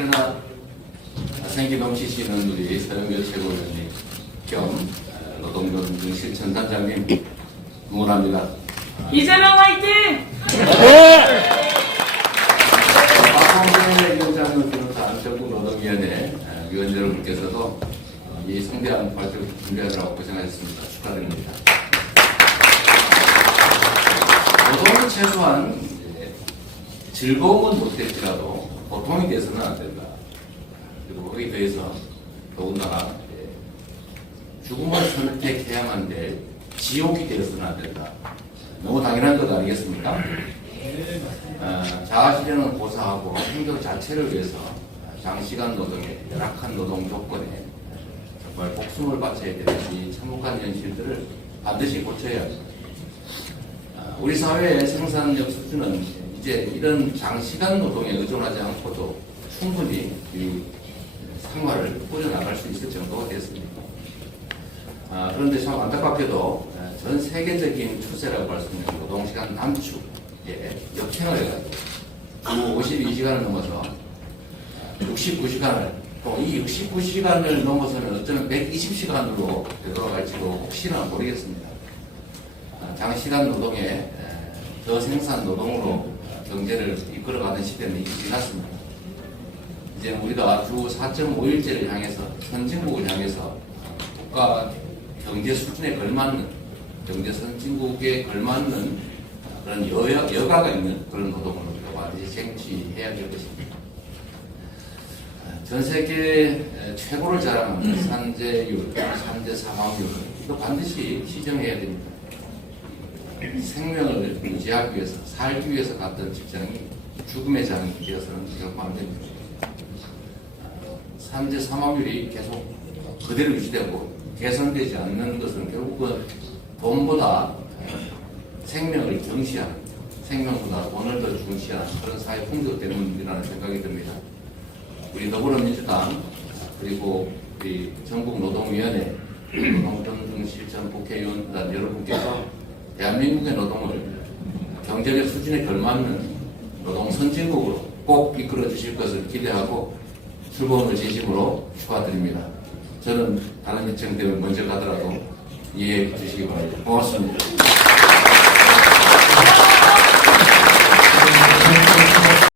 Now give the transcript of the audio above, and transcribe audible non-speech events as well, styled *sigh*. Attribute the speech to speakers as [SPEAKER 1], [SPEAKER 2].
[SPEAKER 1] 그러나 생기 넘치시는 우리 서영교 최고위원님 겸 어, 노동노동 실천단장님 응원합니다.
[SPEAKER 2] 이재명 화이팅!
[SPEAKER 1] 박홍근 위원장을 비롯한 전국 노동위원회 어, 위원 여러분께서도 어, 이 성대한 발표를 준비하느라고 고생하셨습니다. 축하드립니다. 노동은 최소한 이제 즐거움은 못했지라도 돼서는 안 된다. 그리고 거기에 대해서 더군다나 이제 죽음을 선택해야만 될 지옥이 되어서는 안 된다. 너무 당연한 것 아니겠습니까? 어, 자아실현은 고사하고 행정 자체를 위해서 장시간 노동의 열악한 노동 조건에 정말 목숨을 바쳐야 되는 이 참혹한 현실들을 반드시 고쳐야 합니다. 아, 우리 사회의 생산력 수준은 이제 이런 장시간 노동에 의존하지 않고도 충분히 이 생활을 꾸려나갈 수 있을 정도가 됐습니다. 아, 그런데 참 안타깝게도 어, 전 세계적인 추세라고 할 수 있는 노동시간 단축에 역행을 해가지고 주 52시간을 넘어서 69시간을 또 이 69시간을 넘어서는 어쩌면 120시간으로 되돌아갈지도 혹시나 모르겠습니다. 아, 장시간 노동에 에, 저생산 노동으로 경제를 이끌어가는 시대는 이제 지났습니다. 이제 우리가 주 4.5일제를 향해서 선진국을 향해서 국가 경제 수준에 걸맞는 경제 선진국에 걸맞는 그런 여, 여가가 있는 그런 노동을 우리가 반드시 쟁취해야 될 것입니다. 전 세계 최고를 자랑하는 산재율, 산재 사망률 이거 반드시 시정해야 됩니다. 생명을 유지하기 위해서 살기 위해서 갔던 직장이 죽음의 장이 되어서는 결코 안 됩니다. 산재 사망률이 계속 그대로 유지되고 개선되지 않는 것은 결국은 돈보다 생명을 경시하는 생명보다 돈을 더 중시하는 그런 사회 풍조 때문이라는 생각이 듭니다. 우리 더불어민주당 그리고 우리 전국노동위원회 *clears throat* 노동존중 실천 국회의원단 여러분께서 대한민국의 노동을 경제적 수준에 걸맞는 노동 선진국으로 꼭 이끌어 주실 것을 기대하고 출범을 진심으로 축하드립니다. 저는 다른 일정 때문에 먼저 가더라도 이해해 주시기 바랍니다. 고맙습니다.